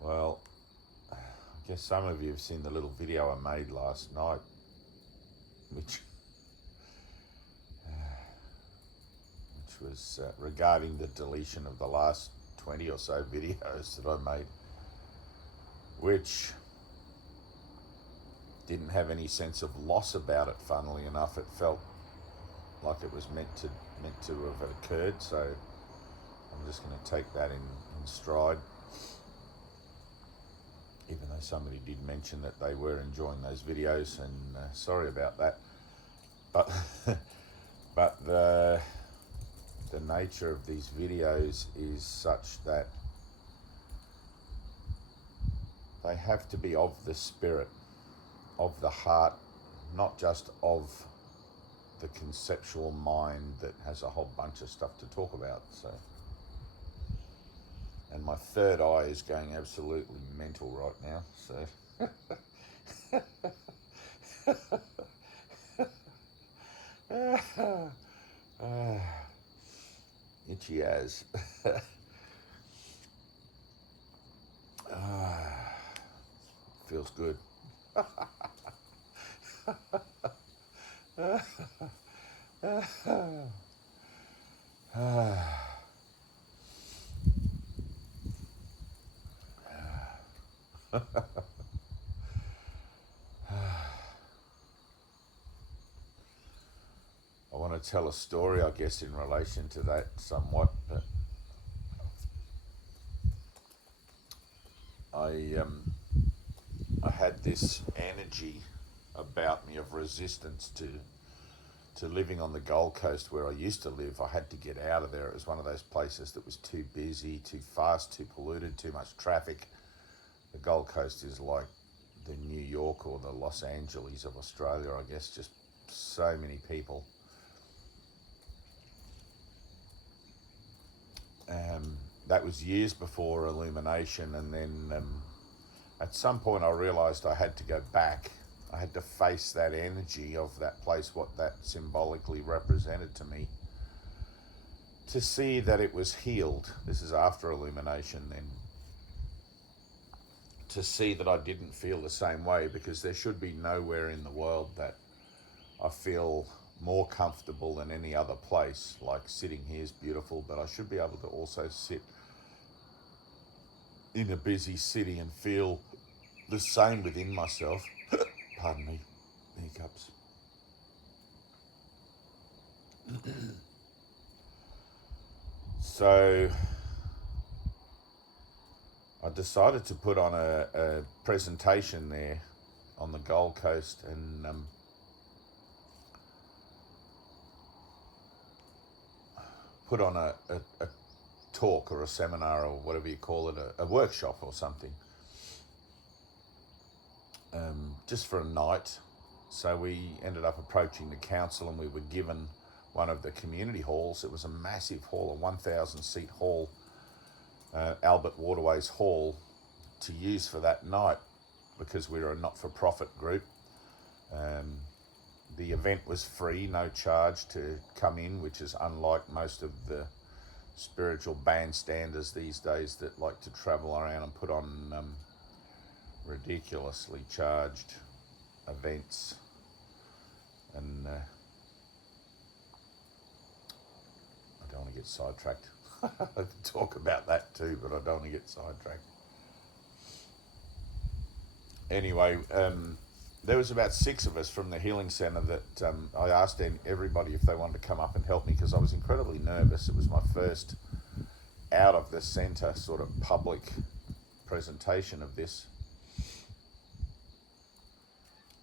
Well, I guess some of you have seen the little video I made last night, which was regarding the deletion of the last 20 or so videos that I made, which didn't have any sense of loss about it. Funnily enough, it felt like it was meant to have occurred. So I'm just going to take that in stride. Even though somebody did mention that they were enjoying those videos, and sorry about that. But but the nature of these videos is such that they have to be of the spirit, of the heart, not just of the conceptual mind that has a whole bunch of stuff to talk about. So, and my third eye is going absolutely mental right now, so itchy as. Feels good. I want to tell a story, I guess, in relation to that somewhat, but I had this energy about me of resistance to living on the Gold Coast where I used to live. I had to get out of there. It was one of those places that was too busy, too fast, too polluted, too much traffic. The Gold Coast is like the New York or the Los Angeles of Australia, I guess, just so many people. That was years before Illumination, and then at some point I realised I had to go back. I had to face that energy of that place, what that symbolically represented to me, to see that it was healed. This is after Illumination then. To see that I didn't feel the same way, because there should be nowhere in the world that I feel more comfortable than any other place. Like sitting here is beautiful, but I should be able to also sit in a busy city and feel the same within myself. Pardon me, hiccups. So I decided to put on a presentation there on the Gold Coast, and put on a talk or a seminar or whatever you call it, a workshop or something, just for a night. So we ended up approaching the council, and we were given one of the community halls. It was a massive hall, a 1,000 seat hall, Albert Waterways Hall, to use for that night, because we were a not-for-profit group. The event was free, no charge to come in, which is unlike most of the spiritual bandstanders these days that like to travel around and put on ridiculously charged events. And I don't want to get sidetracked. I could talk about that too, but I don't want to get sidetracked. Anyway, there was about 6 of us from the healing centre that I asked everybody if they wanted to come up and help me, because I was incredibly nervous. It was my first out of the centre sort of public presentation of this.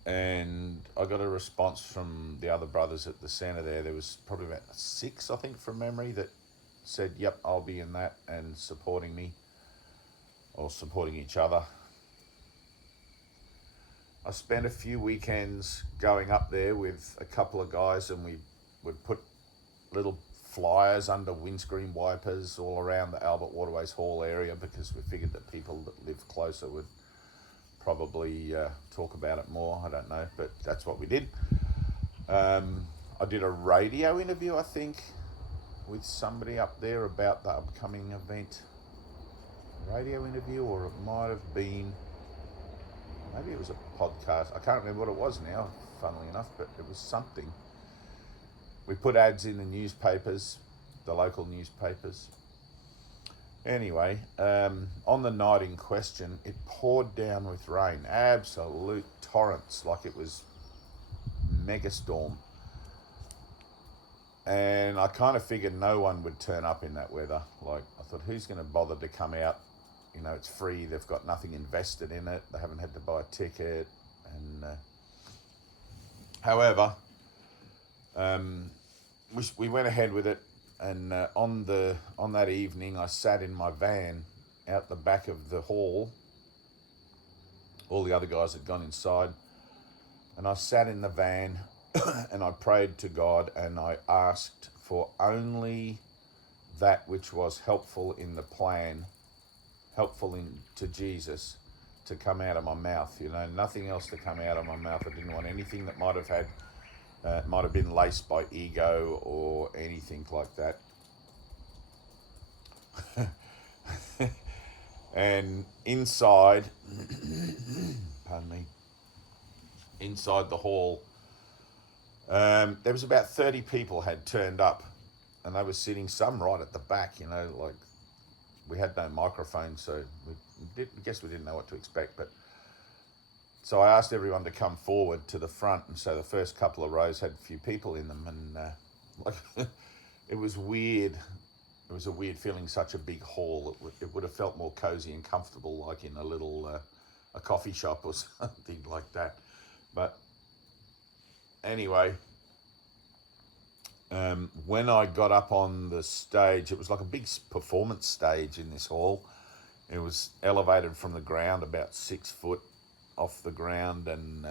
And I got a response from the other brothers at the centre there. There was probably about 6, I think, from memory, that said, yep, I'll be in that, and supporting me, or supporting each other. I spent a few weekends going up there with a couple of guys, and we would put little flyers under windscreen wipers all around the Albert Waterways Hall area, because we figured that people that live closer would probably talk about it more. I don't know, but that's what we did. I did a radio interview, I think, with somebody up there about the upcoming event. Radio interview, or it might have been, maybe it was a podcast. I can't remember what it was now, funnily enough, but it was something. We put ads in the newspapers, the local newspapers. Anyway, on the night in question, it poured down with rain, absolute torrents, like it was mega storm. And I kind of figured no one would turn up in that weather. Like, I thought, who's going to bother to come out? You know, it's free. They've got nothing invested in it. They haven't had to buy a ticket. And however, we went ahead with it. And on that evening, I sat in my van out the back of the hall. All the other guys had gone inside. And I sat in the van and I prayed to God, and I asked for only that which was helpful in the plan, helpful to Jesus, to come out of my mouth. You know, nothing else to come out of my mouth. I didn't want anything that might have been laced by ego or anything like that. And inside, pardon me, inside the hall, there was about 30 people had turned up, and they were sitting, some right at the back, you know, like we had no microphone, so I guess we didn't know what to expect. But so I asked everyone to come forward to the front, and so the first couple of rows had a few people in them, and like it was weird. It was a weird feeling, such a big hall. It would have felt more cozy and comfortable, like in a little a coffee shop or something like that. But anyway, when I got up on the stage, it was like a big performance stage in this hall. It was elevated from the ground about 6 foot off the ground, and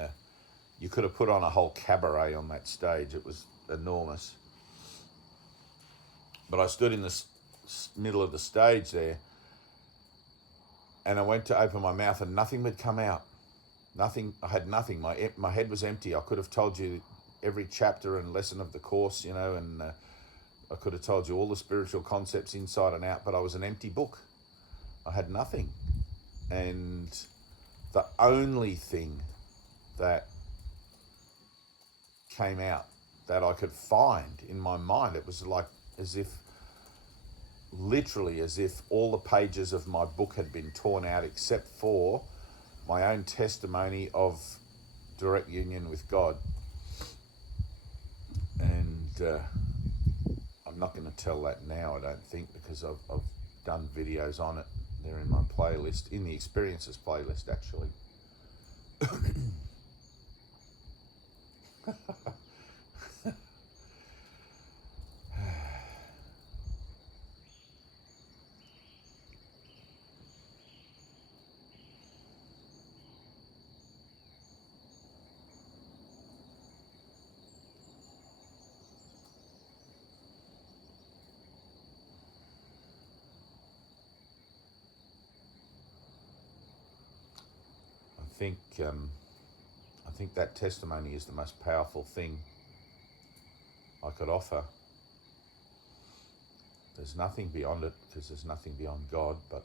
you could have put on a whole cabaret on that stage. It was enormous. But I stood in the middle of the stage there, and I went to open my mouth, and nothing would come out. Nothing. I had nothing. My head was empty. I could have told you every chapter and lesson of the course, you know, and I could have told you all the spiritual concepts inside and out, but I was an empty book. I had nothing. And the only thing that came out that I could find in my mind, it was like literally as if all the pages of my book had been torn out, except for my own testimony of direct union with God. And I'm not going to tell that now, I don't think, because I've done videos on it. They're in my playlist, in the experiences playlist, actually. I think that testimony is the most powerful thing I could offer. There's nothing beyond it, because there's nothing beyond God, but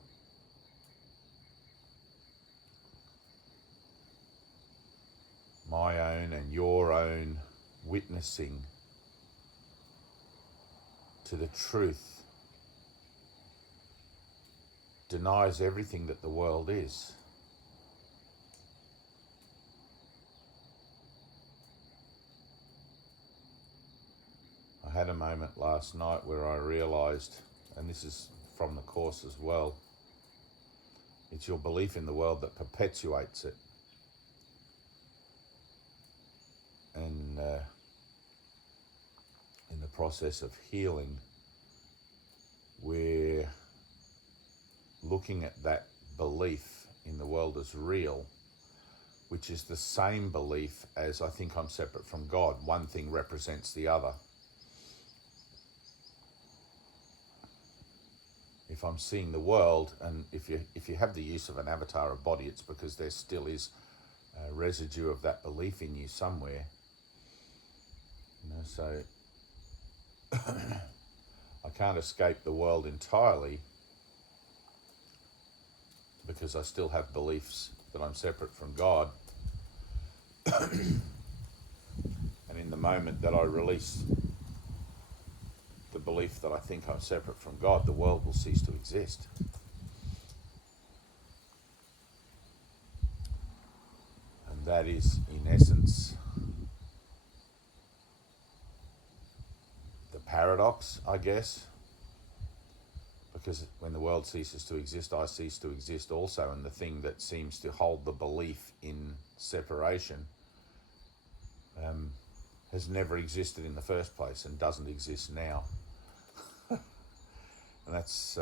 my own and your own witnessing to the truth denies everything that the world is. I had a moment last night where I realised, and this is from the course as well, it's your belief in the world that perpetuates it. And in the process of healing, we're looking at that belief in the world as real, which is the same belief as I think I'm separate from God. One thing represents the other. if I'm seeing the world, and if you have the use of an avatar, a body, it's because there still is a residue of that belief in you somewhere. So I can't escape the world entirely because I still have beliefs that I'm separate from God. And in the moment that I release the belief that I think I'm separate from God, the world will cease to exist. And that is, in essence, the paradox, I guess. Because when the world ceases to exist, I cease to exist also. And the thing that seems to hold the belief in separation has never existed in the first place and doesn't exist now. And that's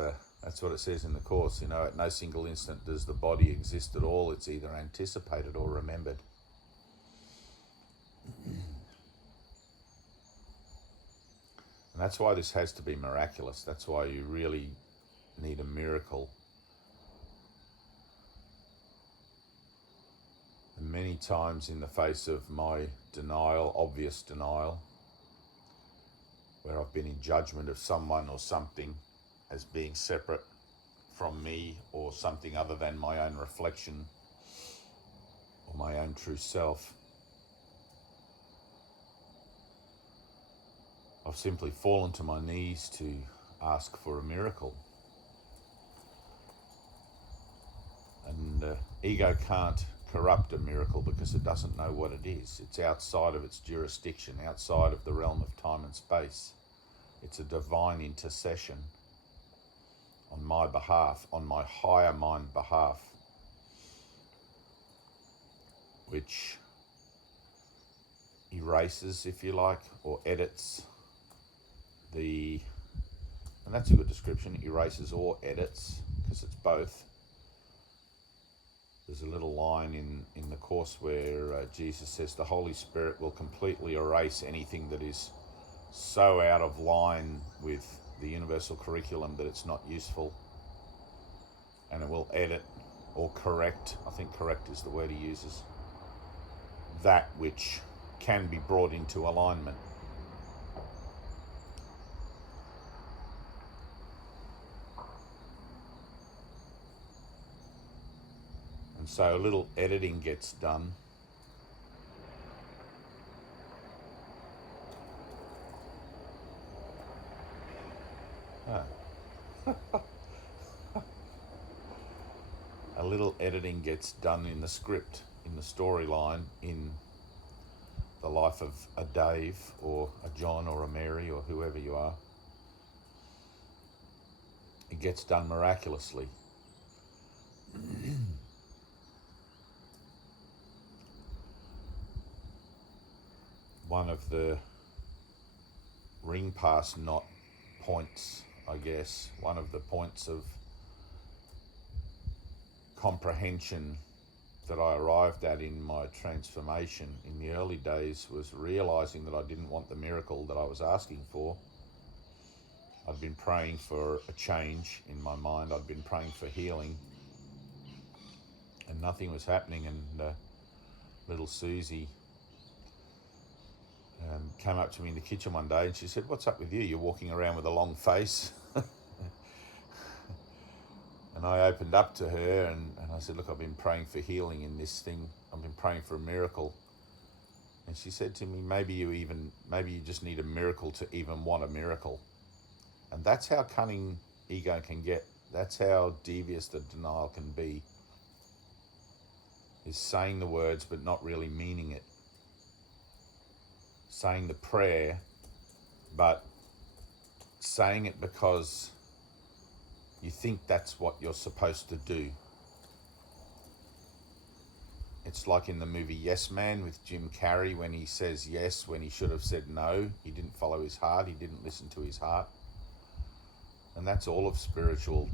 what it says in the Course. At no single instant does the body exist at all. It's either anticipated or remembered. And that's why this has to be miraculous. That's why you really need a miracle. And many times in the face of my denial, obvious denial, where I've been in judgment of someone or something as being separate from me or something other than my own reflection or my own true self, I've simply fallen to my knees to ask for a miracle. And ego can't corrupt a miracle because it doesn't know what it is. It's outside of its jurisdiction, outside of the realm of time and space. It's a divine intercession on my behalf, on my higher mind behalf, which erases, if you like, or edits and that's a good description, erases or edits, because it's both. There's a little line in the Course where Jesus says the Holy Spirit will completely erase anything that is so out of line with the universal curriculum that it's not useful. And it will edit or correct, I think correct is the word he uses, that which can be brought into alignment. And so a little editing gets done. A little editing gets done in the script, in the storyline, in the life of a Dave or a John or a Mary or whoever you are. It gets done miraculously. One of the ring pass knot points, I guess, one of the points of comprehension that I arrived at in my transformation in the early days was realizing that I didn't want the miracle that I was asking for. I'd been praying for a change in my mind. I'd been praying for healing, and nothing was happening. And little Susie came up to me in the kitchen one day and she said, "What's up with you? You're walking around with a long face." And I opened up to her and I said, "Look, I've been praying for healing in this thing. I've been praying for a miracle." And she said to me, maybe you just need a miracle to even want a miracle." And that's how cunning ego can get. That's how devious the denial can be, is saying the words but not really meaning it. Saying the prayer, but saying it because you think that's what you're supposed to do. It's like in the movie Yes Man with Jim Carrey when he says yes when he should have said no. He didn't follow his heart. He didn't listen to his heart. And that's all of spiritual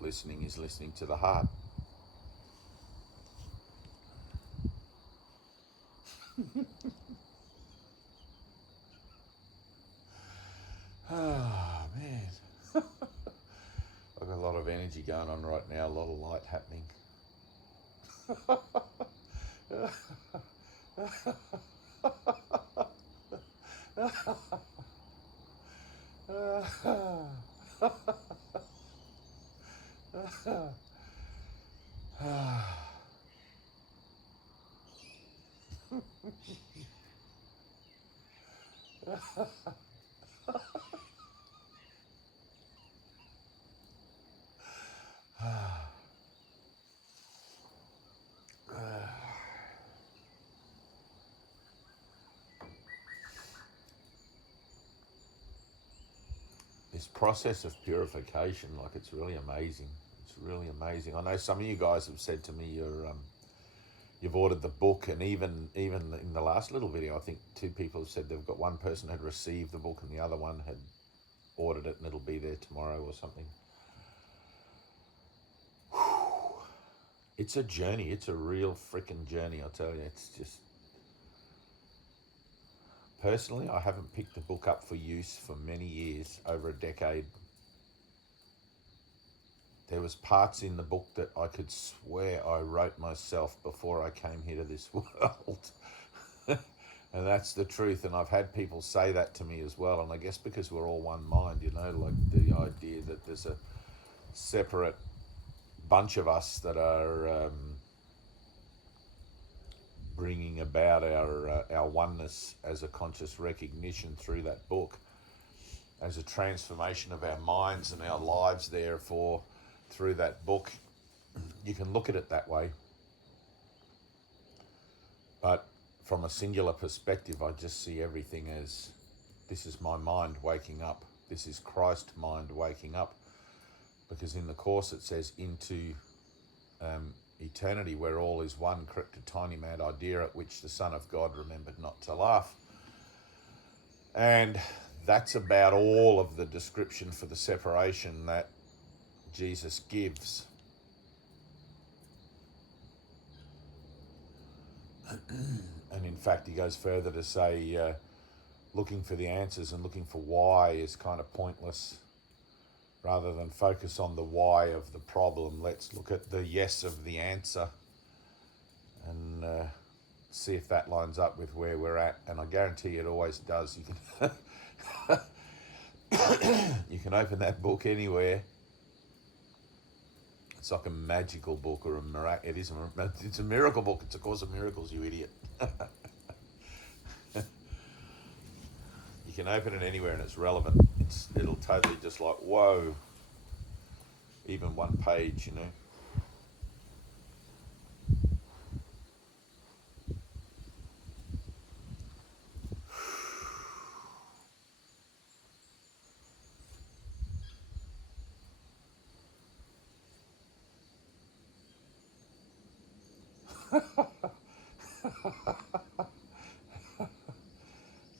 listening, is listening to the heart. Oh, man. lot of energy going on right now, a lot of light happening. This process of purification, like, it's really amazing. It's really amazing. I know some of you guys have said to me you've ordered the book, and even in the last little video, I think 2 people have said they've got, one person had received the book and the other one had ordered it and it'll be there tomorrow or something. It's a journey. It's a real freaking journey, I'll tell you. It's just... Personally, I haven't picked the book up for use for many years, over a decade. There was parts in the book that I could swear I wrote myself before I came here to this world. And that's the truth. And I've had people say that to me as well. And I guess because we're all one mind, you know, like the idea that there's a separate bunch of us that are bringing about our oneness as a conscious recognition through that book, as a transformation of our minds and our lives, therefore, through that book. You can look at it that way. But from a singular perspective, I just see everything as, this is my mind waking up. This is Christ mind waking up. Because in the Course it says, into eternity where all is one, correct a tiny mad idea at which the Son of God remembered not to laugh. And that's about all of the description for the separation that Jesus gives. And in fact, he goes further to say, looking for the answers and looking for why is kind of pointless. Rather than focus on the why of the problem, let's look at the yes of the answer and see if that lines up with where we're at. And I guarantee it always does. You can you can open that book anywhere. It's like a magical book, or it's a miracle book. It's a Course of Miracles, you idiot. You can open it anywhere and it's relevant. It'll totally just like, whoa, even one page, you know.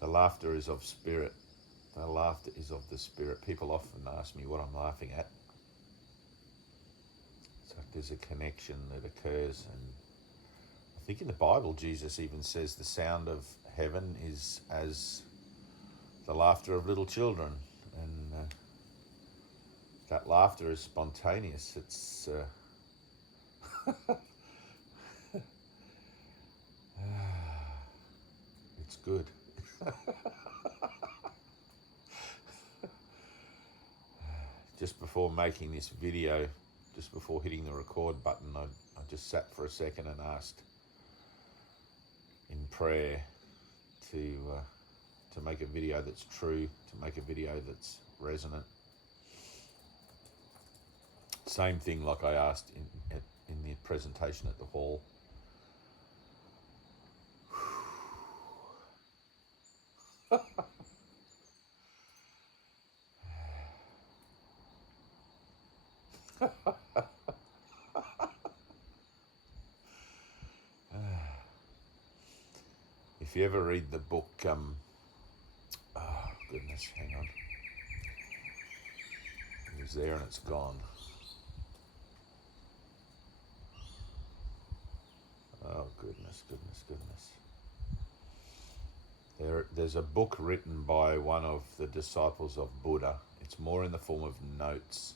The laughter is of spirit. The laughter is of the spirit. People often ask me what I'm laughing at. So there's a connection that occurs, and I think in the Bible Jesus even says the sound of heaven is as the laughter of little children, and that laughter is spontaneous. It's it's good. Just before making this video, just before hitting the record button, I just sat for a second and asked in prayer to make a video that's true, to make a video that's resonant. Same thing like I asked in the presentation at the hall. If you ever read the book, oh goodness, hang on. It was there and it's gone. Oh goodness. There's a book written by one of the disciples of Buddha. It's more in the form of notes.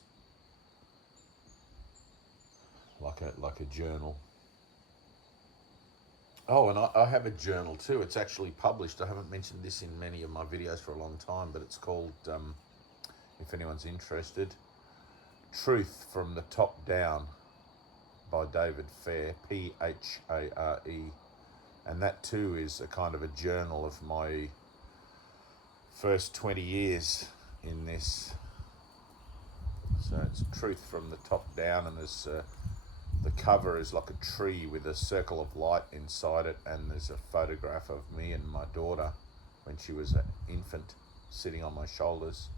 like a journal. Oh, and I have a journal too. It's actually published. I haven't mentioned this in many of my videos for a long time, but it's called, if anyone's interested, Truth from the Top Down by David Phare, Phare. And that too is a kind of a journal of my first 20 years in this. So it's Truth from the Top Down, and there's the cover is like a tree with a circle of light inside it, and there's a photograph of me and my daughter when she was an infant sitting on my shoulders.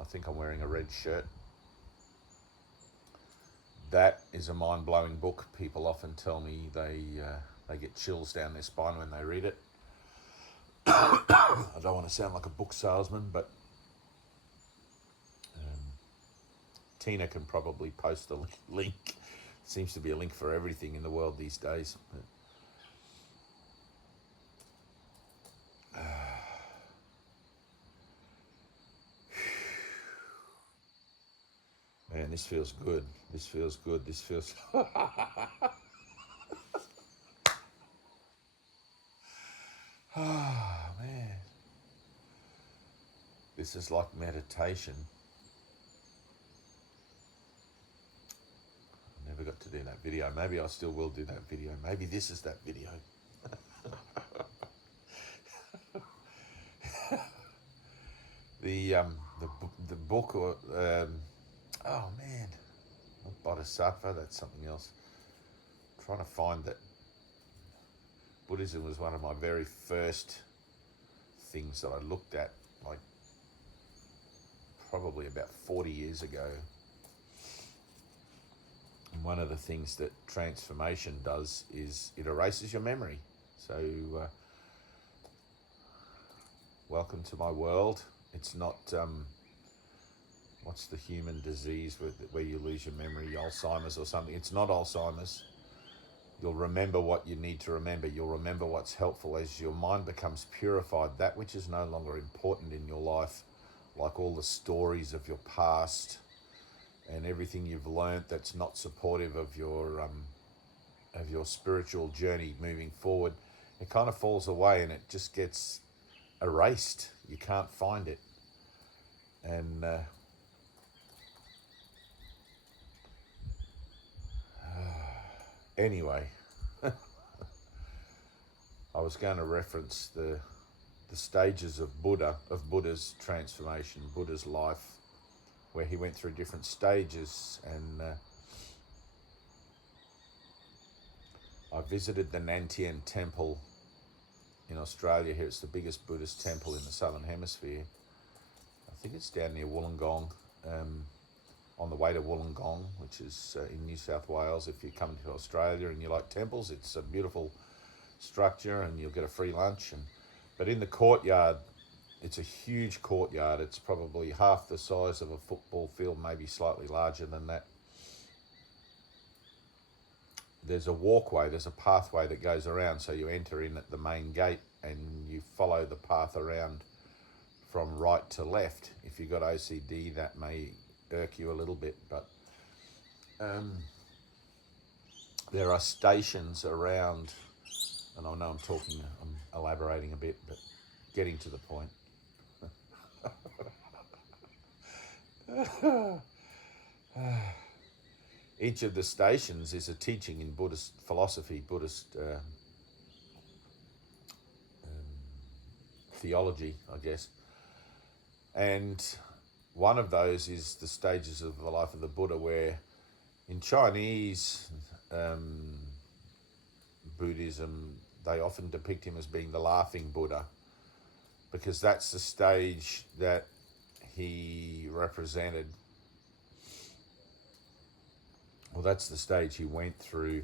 I think I'm wearing a red shirt. That is a mind-blowing book. People often tell me they get chills down their spine when they read it. I don't want to sound like a book salesman, but Tina can probably post a link. Seems to be a link for everything in the world these days. Man, this feels good. This feels good. This feels... Oh, man. This is like meditation. I never got to do that video. Maybe I still will do that video. Maybe this is that video. The book, or oh man, not Bodhisattva, that's something else. I'm trying to find that. Buddhism was one of my very first things that I looked at, like probably about 40 years ago. And one of the things that transformation does is it erases your memory. So welcome to my world. It's not, what's the human disease where you lose your memory, Alzheimer's or something. It's not Alzheimer's. You'll remember what you need to remember. You'll remember what's helpful. As your mind becomes purified, that which is no longer important in your life, like all the stories of your past and everything you've learnt that's not supportive of your spiritual journey moving forward, it kind of falls away and it just gets erased. You can't find it. And anyway, I was going to reference the stages of Buddha's transformation, Buddha's life, where he went through different stages. And I visited the Nantian Temple in Australia here. It's the biggest Buddhist temple in the Southern Hemisphere. I think it's down near Wollongong, on the way to Wollongong, which is in New South Wales. If you come to Australia and you like temples, it's a beautiful structure and you'll get a free lunch. But in the courtyard, it's a huge courtyard. It's probably half the size of a football field, maybe slightly larger than that. There's a walkway, there's a pathway that goes around, so you enter in at the main gate and you follow the path around from right to left. If you've got OCD, that may irk you a little bit, but there are stations around, and I know I'm elaborating a bit, but getting to the point. Each of the stations is a teaching in Buddhist philosophy, Buddhist theology, I guess. And one of those is the stages of the life of the Buddha, where in Chinese Buddhism, they often depict him as being the laughing Buddha, because that's the stage that he represented. Well, that's the stage he went through,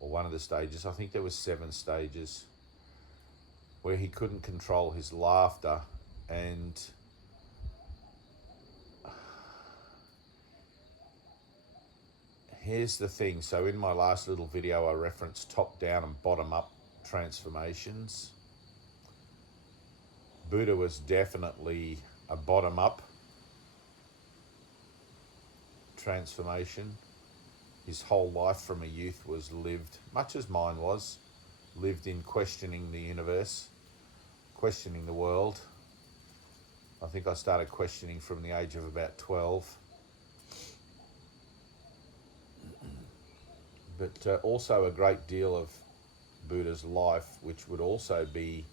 or one of the stages. I think there was 7 stages where he couldn't control his laughter. And here's the thing. So in my last little video, I referenced top down and bottom up transformations. Buddha was definitely a bottom up transformation. His whole life from a youth was lived, much as mine was, lived in questioning the universe, questioning the world. I think I started questioning from the age of about 12. But also a great deal of Buddha's life, which would also be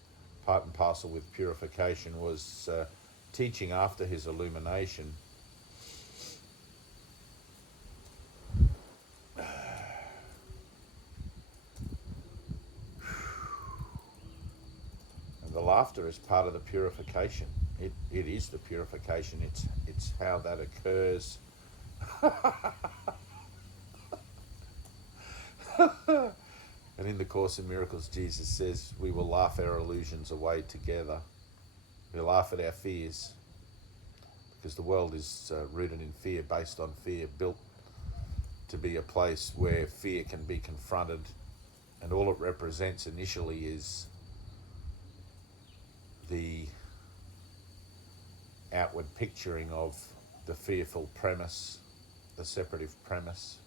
part and parcel with purification, was teaching after his illumination. And the laughter is part of the purification. It is the purification. It's how that occurs. And in the Course in Miracles, Jesus says we will laugh our illusions away together. We laugh at our fears, because the world is rooted in fear, based on fear, built to be a place where fear can be confronted, and all it represents initially is the outward picturing of the fearful premise, the separative premise.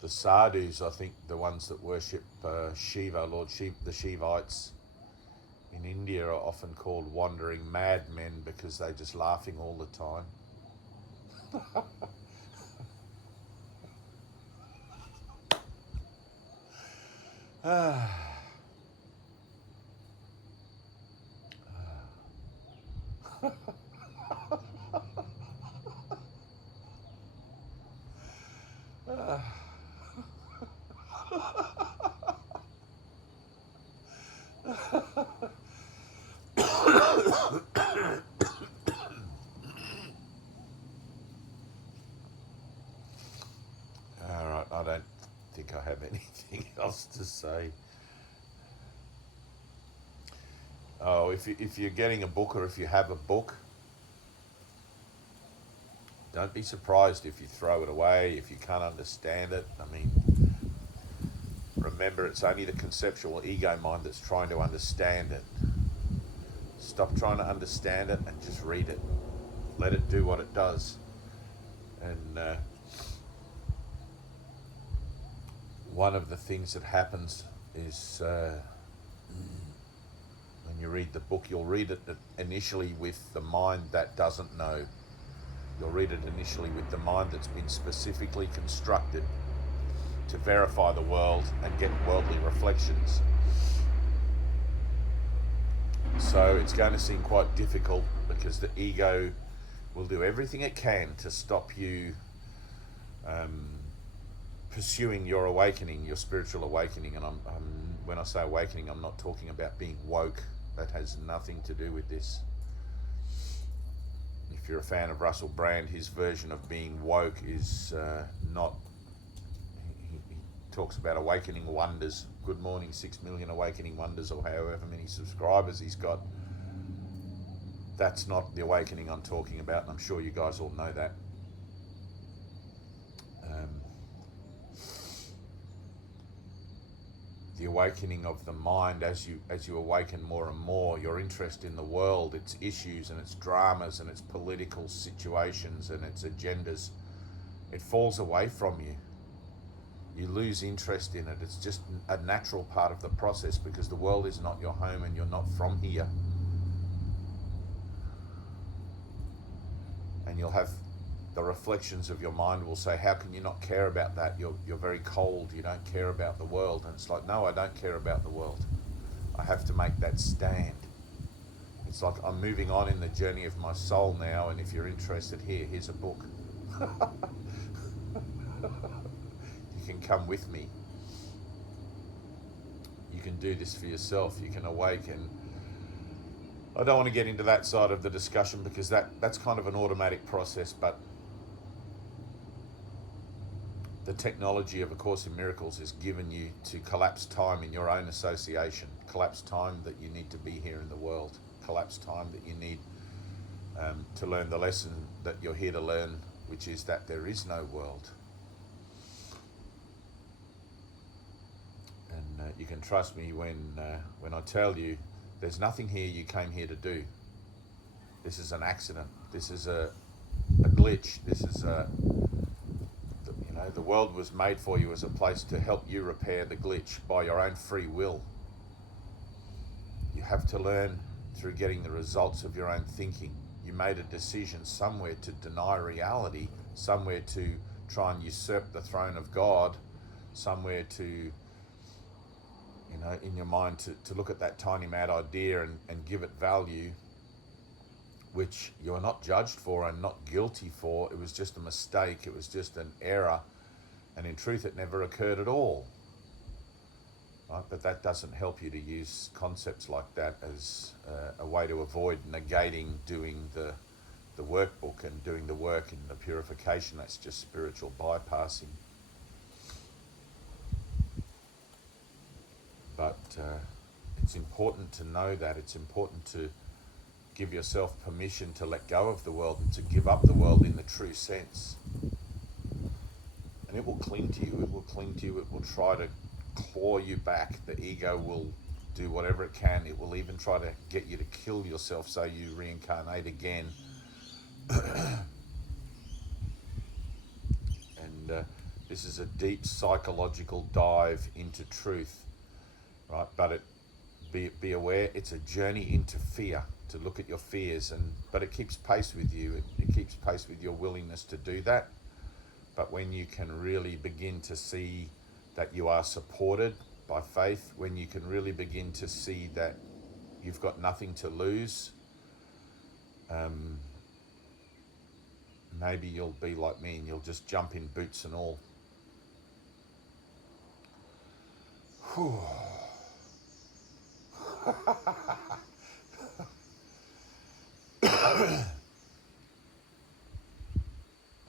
The sadhus, I think, the ones that worship Shiva, Lord Shiva, the Shivites in India, are often called wandering madmen because they're just laughing all the time. All right, I don't think I have anything else to say. Oh, if you're getting a book, or if you have a book, don't be surprised if you throw it away, if you can't understand it. I mean, remember, it's only the conceptual ego mind that's trying to understand it. Stop trying to understand it and just read it. Let it do what it does. And one of the things that happens is when you read the book, you'll read it initially with the mind that doesn't know. You'll read it initially with the mind that's been specifically constructed to verify the world and get worldly reflections. So it's going to seem quite difficult, because the ego will do everything it can to stop you pursuing your awakening, your spiritual awakening. And when I say awakening, I'm not talking about being woke. That has nothing to do with this. If you're a fan of Russell Brand, his version of being woke is not... He talks about awakening wonders. Good morning, 6 million awakening wonders, or however many subscribers he's got. That's not the awakening I'm talking about, and I'm sure you guys all know that. The awakening of the mind, as you awaken more and more, your interest in the world, its issues and its dramas and its political situations and its agendas, it falls away from you. You lose interest in it. It's just a natural part of the process, because the world is not your home and you're not from here. And you'll have the reflections of your mind will say, how can you not care about that? You're very cold, you don't care about the world. And it's like, no, I don't care about the world. I have to make that stand. It's like I'm moving on in the journey of my soul now, and if you're interested, here's a book. You can come with me. You can do this for yourself. You can awaken. I don't want to get into that side of the discussion, because that's kind of an automatic process, but the technology of A Course in Miracles is given you to collapse time in your own association, collapse time that you need to be here in the world, collapse time that you need to learn the lesson that you're here to learn, which is that there is no world. And you can trust me when I tell you There's nothing here you came here to do. This is an accident. This is a glitch. This is the world was made for you as a place to help you repair the glitch by your own free will. You have to learn through getting the results of your own thinking. You made a decision somewhere to deny reality, somewhere to try and usurp the throne of God, somewhere to, in your mind to look at that tiny mad idea and give it value, which you're not judged for and not guilty for. It was just a mistake. It was just an error. And in truth, it never occurred at all. Right? But that doesn't help you to use concepts like that as a way to avoid negating doing the workbook and doing the work in the purification. That's just spiritual bypassing. But it's important to know that. It's important to give yourself permission to let go of the world and to give up the world in the true sense. And it will cling to you. It will cling to you. It will try to claw you back. The ego will do whatever it can. It will even try to get you to kill yourself so you reincarnate again. And this is a deep psychological dive into truth, right? But be aware, it's a journey into fear, to look at your fears, but it keeps pace with you. It keeps pace with your willingness to do that. But when you can really begin to see that you are supported by faith, when you can really begin to see that you've got nothing to lose, maybe you'll be like me and you'll just jump in, boots and all. Whew.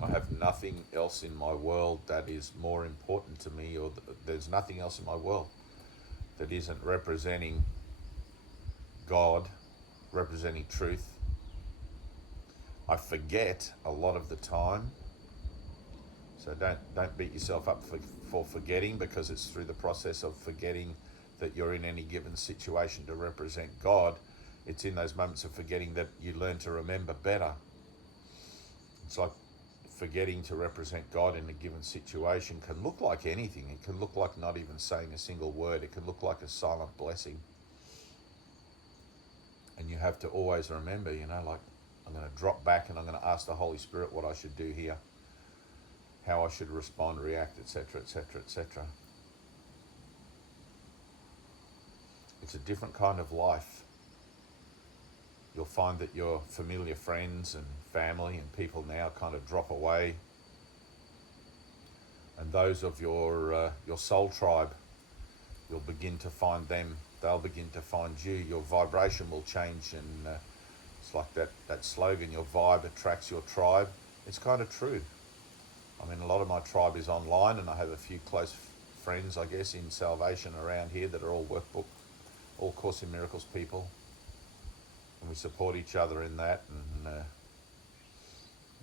I have nothing else in my world that is more important to me, or there's nothing else in my world that isn't representing God, representing truth. I forget a lot of the time, so don't beat yourself up for forgetting, because it's through the process of forgetting that you're in any given situation to represent God. It's in those moments of forgetting that you learn to remember better. It's like forgetting to represent God in a given situation can look like anything. It can look like not even saying a single word. It can look like a silent blessing. And you have to always remember, like, I'm going to drop back and I'm going to ask the Holy Spirit what I should do here, how I should respond, react, etc., etc., etc. It's a different kind of life. You'll find that your familiar friends and family and people now kind of drop away. And those of your soul tribe, you'll begin to find them. They'll begin to find you. Your vibration will change, and it's like that slogan, your vibe attracts your tribe. It's kind of true. I mean, a lot of my tribe is online, and I have a few close friends, I guess, in salvation around here that are all workbook, all Course in Miracles people. And we support each other in that. And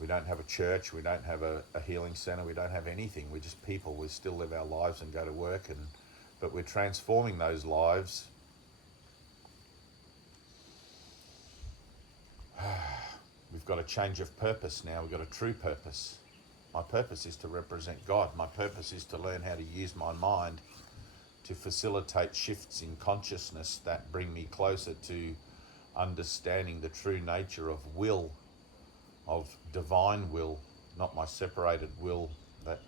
we don't have a church, we don't have a healing center, we don't have anything. We're just people. We still live our lives and go to work, but we're transforming those lives. We've got a change of purpose now. We've got a true purpose. My purpose is to represent God. My purpose is to learn how to use my mind to facilitate shifts in consciousness that bring me closer to understanding the true nature of will, of divine will, not my separated will that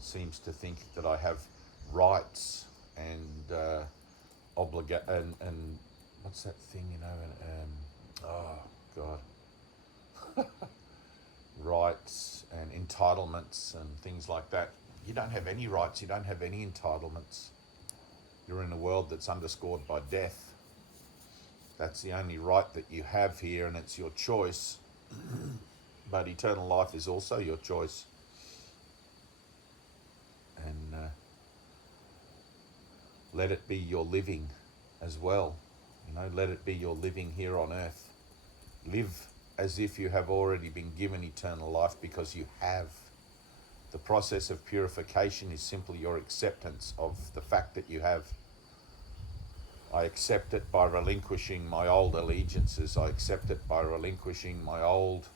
seems to think that I have rights and and what's that thing, oh God, rights and entitlements and things like that. You don't have any rights, you don't have any entitlements. You're in a world that's underscored by death. That's the only right that you have here, and it's your choice. But eternal life is also your choice. And let it be your living as well. Let it be your living here on earth. Live as if you have already been given eternal life, because you have. The process of purification is simply your acceptance of the fact that you have. I accept it by relinquishing my old allegiances. I accept it by relinquishing my old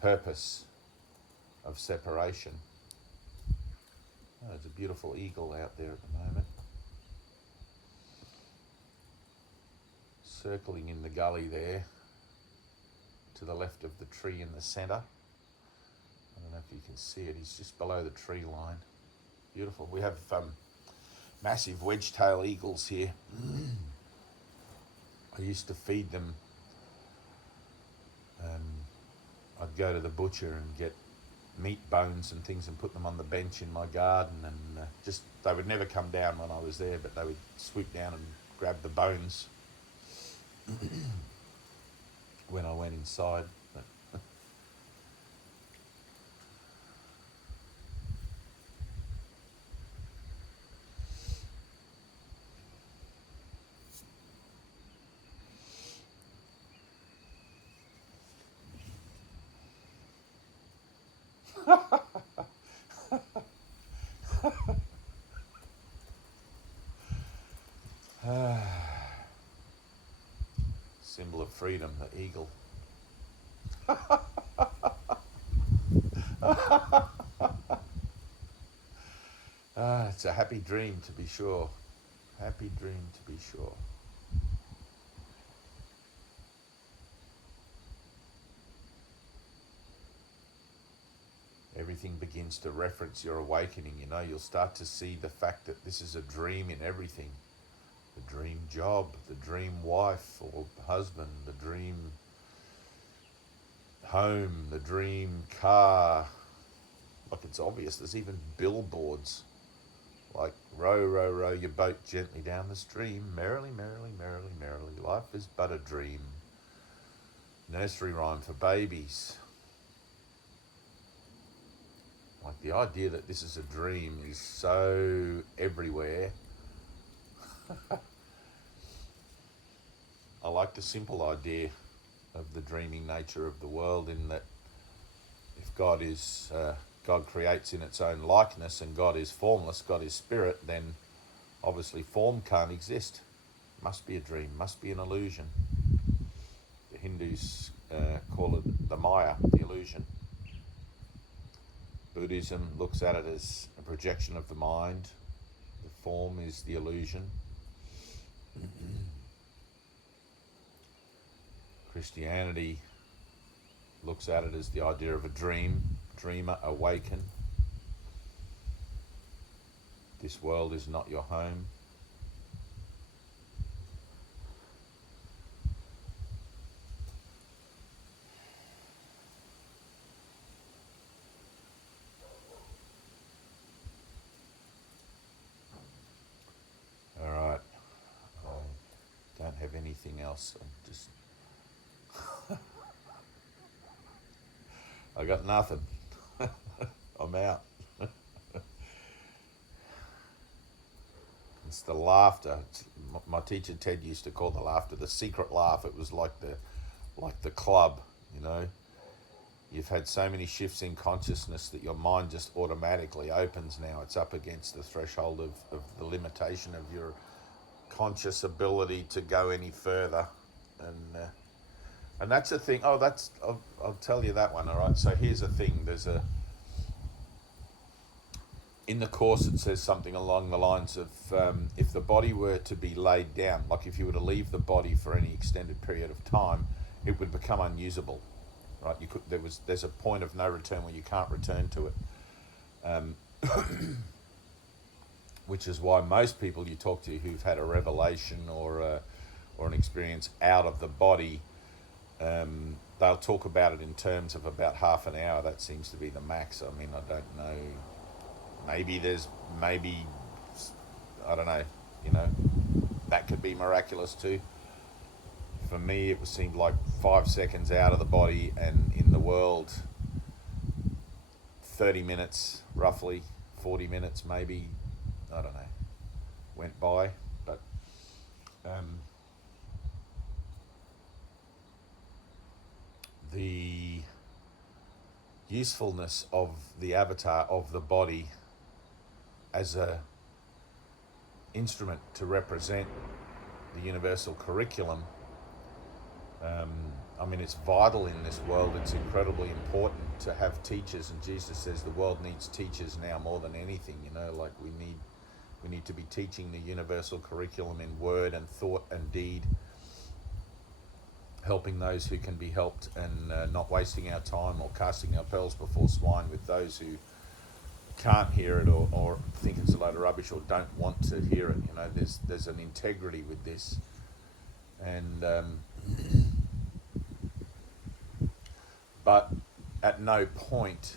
purpose of separation. Oh, there's a beautiful eagle out there at the moment, circling in the gully there to the left of the tree in the centre. I don't know if you can see it. He's just below the tree line. Beautiful. We have massive wedge-tail eagles here. I used to feed them. I'd go to the butcher and get meat bones and things and put them on the bench in my garden, and just they would never come down when I was there, but they would swoop down and grab the bones when I went inside. Symbol of freedom, the eagle. It's a happy dream to be sure. Happy dream to be sure. Everything begins to reference your awakening, you know. You'll start to see the fact that this is a dream in everything. The dream job, the dream wife or husband, the dream home, the dream car. Like, it's obvious. There's even billboards like, row, row, row your boat gently down the stream, merrily, merrily, merrily, merrily, life is but a dream. Nursery rhyme for babies. Like, the idea that this is a dream is so everywhere. I like the simple idea of the dreaming nature of the world, in that if God is God creates in its own likeness, and God is formless, God is spirit, then obviously form can't exist. Must be a dream, must be an illusion. The Hindus call it the Maya, the illusion. Buddhism looks at it as a projection of the mind. The form is the illusion. Christianity looks at it as the idea of a dream, dreamer awaken. This world is not your home. All right, I don't have anything else. I'm just I got nothing. I'm out. It's the laughter. My teacher Ted used to call the laughter the secret laugh. It was like the club, you know. You've had so many shifts in consciousness that your mind just automatically opens now. It's up against the threshold of the limitation of your conscious ability to go any further. And that's the thing. Oh, I'll tell you that one. All right. So here's the thing. In the Course it says something along the lines of, if the body were to be laid down, like if you were to leave the body for any extended period of time, it would become unusable. Right? There's a point of no return where you can't return to it. Which is why most people you talk to who've had a revelation or an experience out of the body, they'll talk about it in terms of about half an hour. That seems to be the max. I mean, I don't know. Maybe I don't know, you know, that could be miraculous too. For me, it seemed like 5 seconds out of the body, and in the world, 30 minutes, roughly, 40 minutes maybe, I don't know, went by. But the usefulness of the avatar of the body as a instrument to represent the universal curriculum. I mean, it's vital in this world. It's incredibly important to have teachers, and Jesus says the world needs teachers now more than anything. You know, like we need to be teaching the universal curriculum in word and thought and deed, helping those who can be helped, and not wasting our time or casting our pearls before swine with those who can't hear it, or think it's a load of rubbish, or don't want to hear it. You know, there's an integrity with this, and but at no point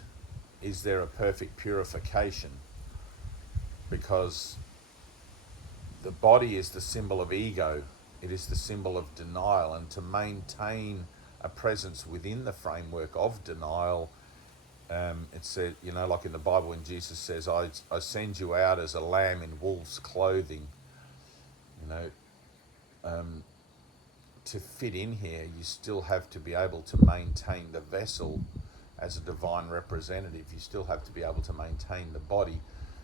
is there a perfect purification, because the body is the symbol of ego. It is the symbol of denial, and to maintain a presence within the framework of denial, it said, you know, like in the Bible when Jesus says, I send you out as a lamb in wolf's clothing, you know, to fit in here, you still have to be able to maintain the vessel as a divine representative. You still have to be able to maintain the body.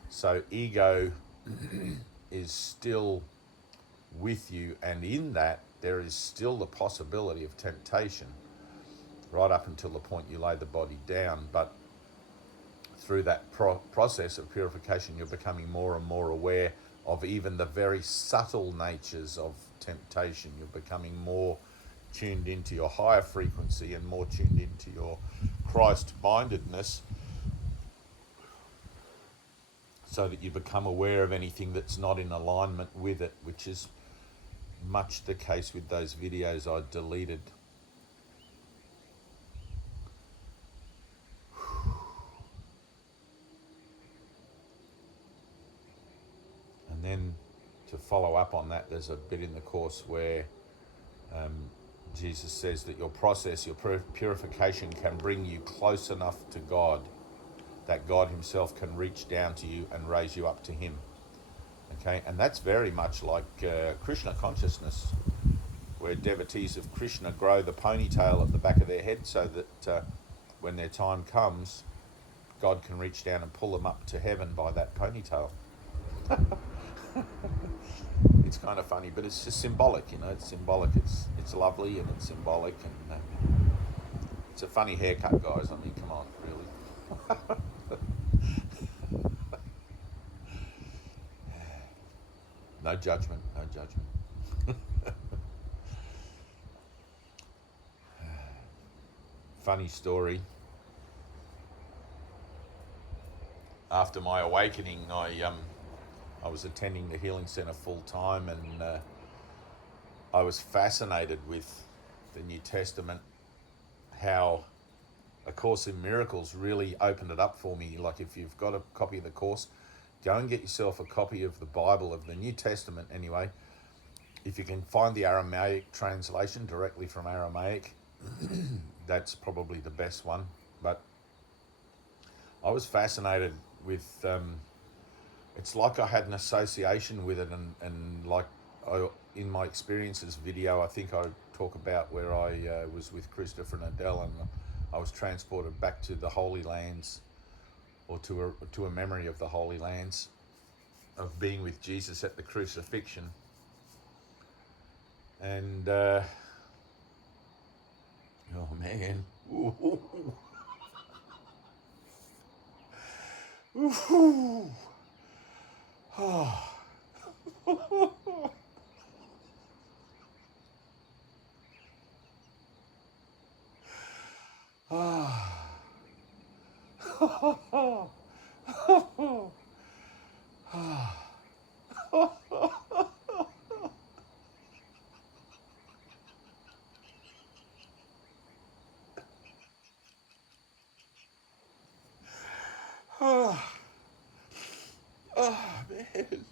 So ego is still with you, and in that there is still the possibility of temptation right up until the point you lay the body down. But through that process of purification, you're becoming more and more aware of even the very subtle natures of temptation. You're becoming more tuned into your higher frequency and more tuned into your Christ-mindedness, so that you become aware of anything that's not in alignment with it, which is much the case with those videos I deleted. And then to follow up on that, there's a bit in the Course where Jesus says that your process, your purification can bring you close enough to God that God himself can reach down to you and raise you up to him. Okay, and that's very much like Krishna consciousness, where devotees of Krishna grow the ponytail at the back of their head, so that when their time comes, God can reach down and pull them up to heaven by that ponytail. It's kind of funny, but it's just symbolic, you know. It's symbolic. It's lovely and it's symbolic, and it's a funny haircut, guys. I mean, come on, really. No judgment, no judgment. Funny story. After my awakening, I was attending the healing center full time, and I was fascinated with the New Testament, how A Course in Miracles really opened it up for me. Like, if you've got a copy of the Course, go and get yourself a copy of the Bible, of the New Testament anyway. If you can find the Aramaic translation directly from Aramaic, that's probably the best one. But I was fascinated with, it's like I had an association with it, and like in my experiences video, I think I talk about where I was with Christopher and Adele, and I was transported back to the Holy Lands, or to a memory of the Holy Lands, of being with Jesus at the crucifixion. And oh man, ooh. Ooh. Oh. Oh, man.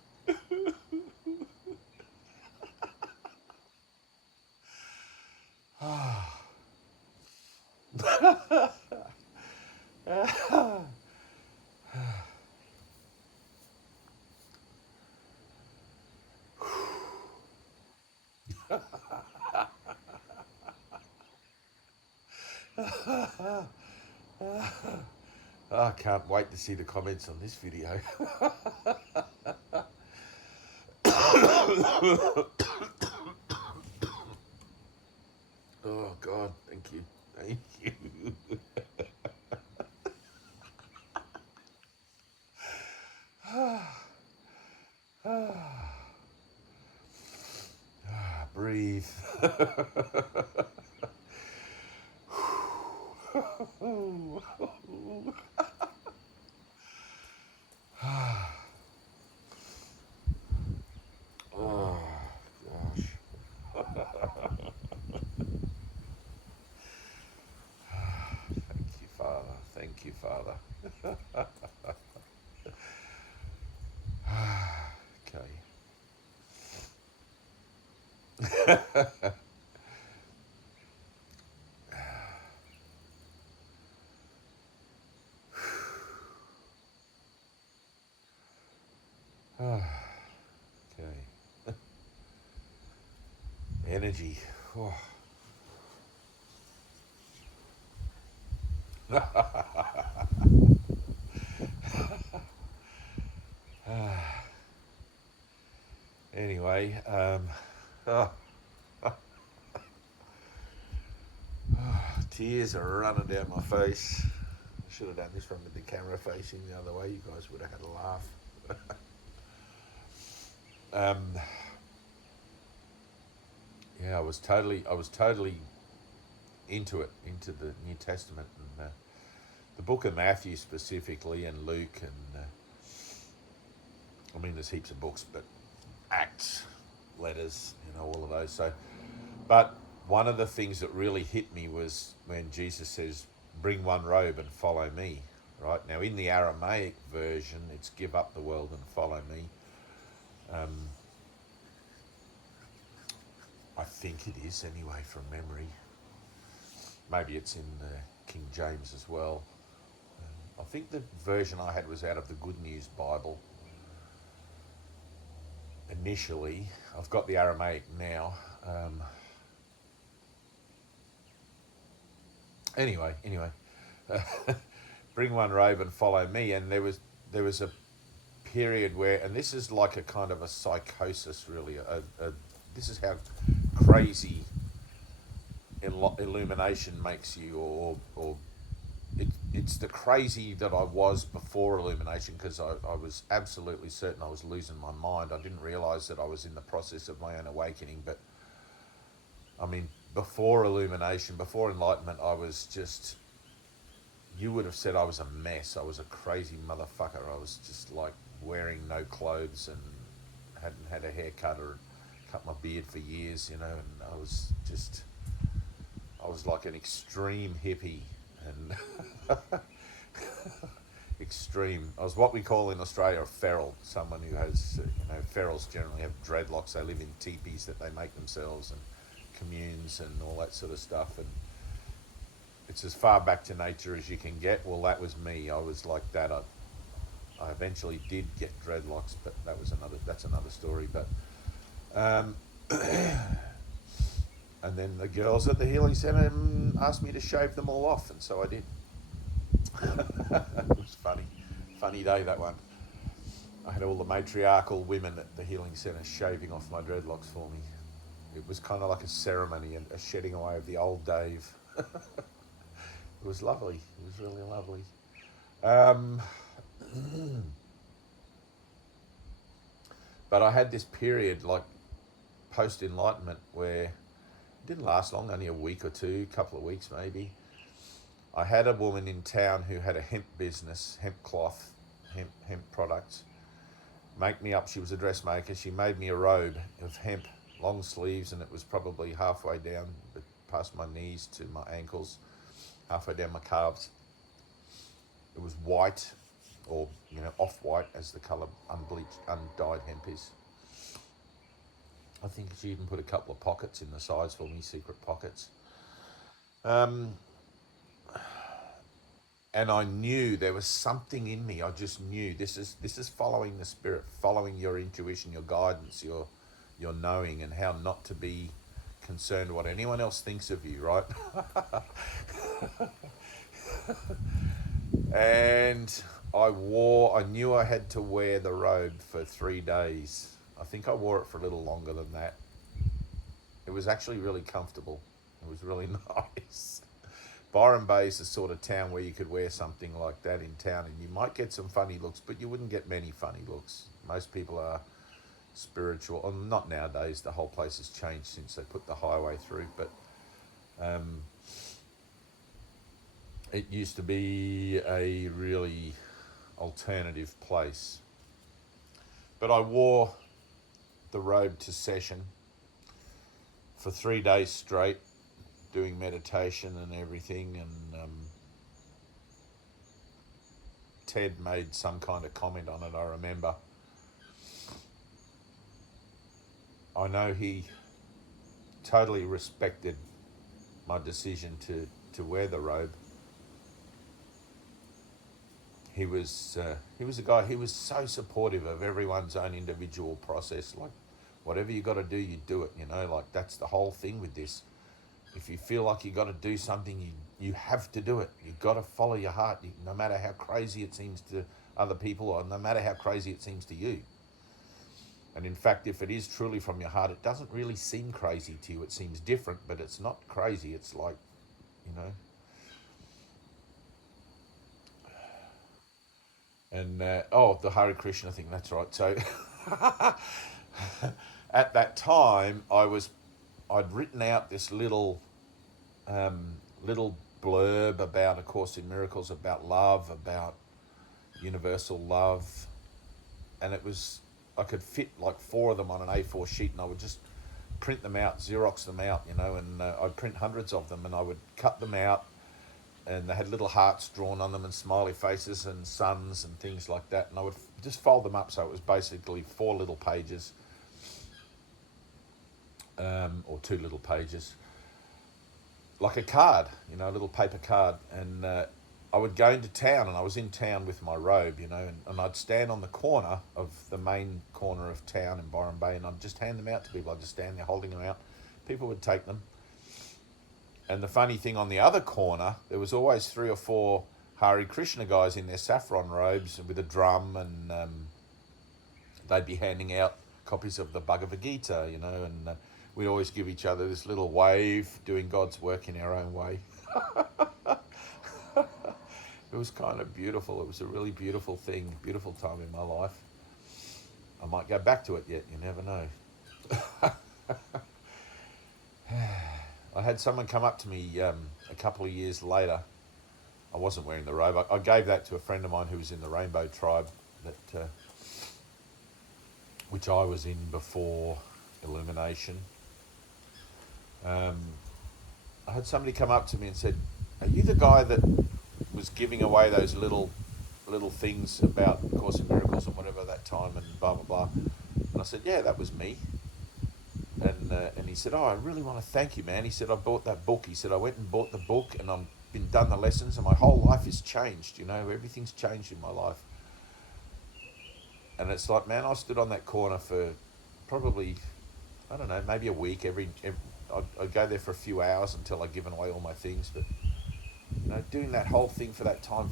I can't wait to see the comments on this video. breathe. Oh, gosh. Thank you, Father. Thank you, Father. Okay. Okay. Energy. Oh. Anyway, oh, tears are running down my face. I should have done this one with the camera facing the other way. You guys would have had a laugh. Um, yeah, I was totally into it, into the New Testament and the book of Matthew specifically, and Luke, and I mean, there's heaps of books, but Acts, letters, all of those. So, but one of the things that really hit me was when Jesus says, "Bring one robe and follow me." Right now, in the Aramaic version, it's "Give up the world and follow me." Um, I think it is anyway, from memory. Maybe it's in King James as well. I think the version I had was out of the Good News Bible. Initially, I've got the Aramaic now. Anyway, bring one robe and follow me. And there was a period where, and this is like a kind of a psychosis, really. This is how crazy illumination makes you, or it's the crazy that I was before illumination, because I was absolutely certain I was losing my mind. I didn't realize that I was in the process of my own awakening, but I mean, before illumination, before enlightenment, I was just, you would have said I was a mess. I was a crazy motherfucker. I was just like wearing no clothes and hadn't had a haircut or cut my beard for years, and I was like an extreme hippie, and extreme. I was what we call in Australia a feral, someone who has, ferals generally have dreadlocks. They live in teepees that they make themselves, and communes and all that sort of stuff, and it's as far back to nature as you can get. Well, that was me. I was like that. I eventually did get dreadlocks, but that's another story. But and then the girls at the healing centre asked me to shave them all off, and so I did. It was funny day, that one. I had all the matriarchal women at the healing centre shaving off my dreadlocks for me. It was kind of like a ceremony and a shedding away of the old Dave. It was lovely. It was really lovely. Um, but I had this period, like post enlightenment, where it didn't last long, only a week or two, couple of weeks maybe. I had a woman in town who had a hemp business, hemp cloth, hemp products. Make me up. She was a dressmaker. She made me a robe of hemp, long sleeves, and it was probably halfway down, past my knees to my ankles, halfway down my calves. It was white, or off-white, as the colour unbleached, undyed hemp is. I think she even put a couple of pockets in the sides for me, secret pockets. And I knew there was something in me. I just knew this is following the spirit, following your intuition, your guidance, your knowing, and how not to be concerned what anyone else thinks of you, right? And I knew I had to wear the robe for 3 days. I think I wore it for a little longer than that. It was actually really comfortable. It was really nice. Byron Bay is the sort of town where you could wear something like that in town and you might get some funny looks, but you wouldn't get many funny looks. Most people are spiritual. Not nowadays, the whole place has changed since they put the highway through, but it used to be a really alternative place. But I wore the robe to session for 3 days straight, doing meditation and everything, and Ted made some kind of comment on it, I remember. I know he totally respected my decision to wear the robe. He was a guy, he was so supportive of everyone's own individual process. Like, whatever you got to do, you do it, you know, like that's the whole thing with this. If you feel like you got to do something, you have to do it. You got to follow your heart, no matter how crazy it seems to other people, or no matter how crazy it seems to you. And in fact, if it is truly from your heart, it doesn't really seem crazy to you. It seems different, but it's not crazy. It's like, you know. And, the Hare Krishna thing, that's right. So at that time, I'd written out this little blurb about A Course in Miracles, about love, about universal love. And I could fit like 4 of them on an A4 sheet, and I would just print them out, Xerox them out, you know, and I'd print hundreds of them, and I would cut them out, and they had little hearts drawn on them and smiley faces and suns and things like that, and I would just fold them up, so it was basically 4 little pages, or 2 little pages, like a card, you know, a little paper card. And I would go into town, and I was in town with my robe, you know, and I'd stand on the corner of the main corner of town in Byron Bay, and I'd just hand them out to people. I'd just stand there holding them out. People would take them. And the funny thing, on the other corner, there was always 3 or 4 Hare Krishna guys in their saffron robes with a drum, and they'd be handing out copies of the Bhagavad Gita, you know, and we'd always give each other this little wave, doing God's work in our own way. It was kind of beautiful. It was a really beautiful thing, beautiful time in my life. I might go back to it yet, you never know. I had someone come up to me a couple of years later. I wasn't wearing the robe. I gave that to a friend of mine who was in the Rainbow Tribe, that which I was in before Illumination. I had somebody come up to me and said, "Are you the guy that was giving away those little things about Course in Miracles and whatever that time and blah, blah, blah?" And I said, "Yeah, that was me." And he said, "Oh, I really want to thank you, man." He said, "I bought that book." He said, "I went and bought the book, and I've been done the lessons, and my whole life has changed, you know, everything's changed in my life." And it's like, man, I stood on that corner for probably, I don't know, maybe a week. I'd go there for a few hours until I'd given away all my things. But, you know, doing that whole thing for that time,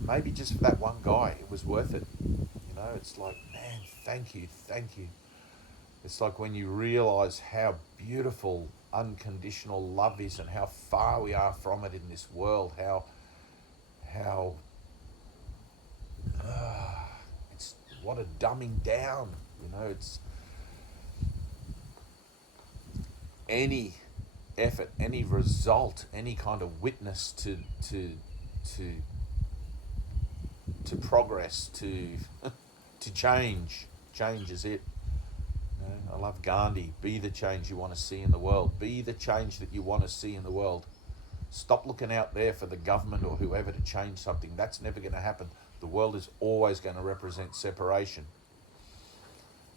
maybe just for that one guy, it was worth it. You know, it's like, man, thank you. It's like when you realise how beautiful unconditional love is, and how far we are from it in this world, how it's what a dumbing down, you know. It's any effort, any result, any kind of witness to progress, to change. Change is it. You know, I love Gandhi. Be the change you want to see in the world. Be the change that you want to see in the world. Stop looking out there for the government or whoever to change something. That's never going to happen. The world is always going to represent separation.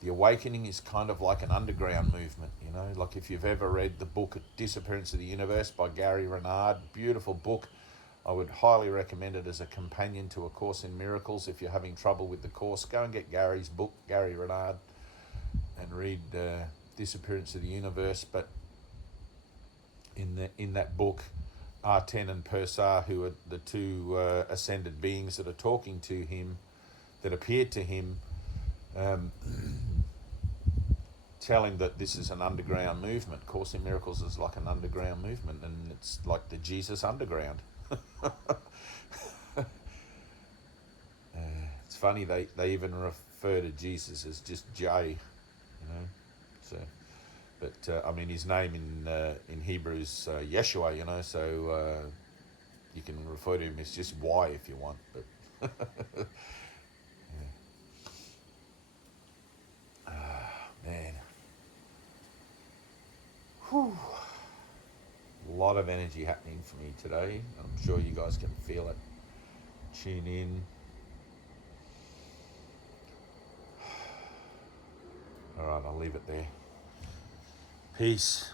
The awakening is kind of like an underground movement, you know, like if you've ever read the book Disappearance of the Universe by Gary Renard, beautiful book. I would highly recommend it as a companion to A Course in Miracles. If you're having trouble with the course, go and get Gary's book, Gary Renard, and read Disappearance of the Universe. But in that book, R10 and Phare, who are the 2 ascended beings that are talking to him, that appeared to him, tell him that this is an underground movement. Course in Miracles is like an underground movement, and it's like the Jesus underground. It's funny, they even refer to Jesus as just J. So, but I mean, his name in Hebrew is Yeshua, you know. So you can refer to him as just Y if you want. But man, whew. A lot of energy happening for me today. I'm sure you guys can feel it. Tune in. All right, I'll leave it there. Peace.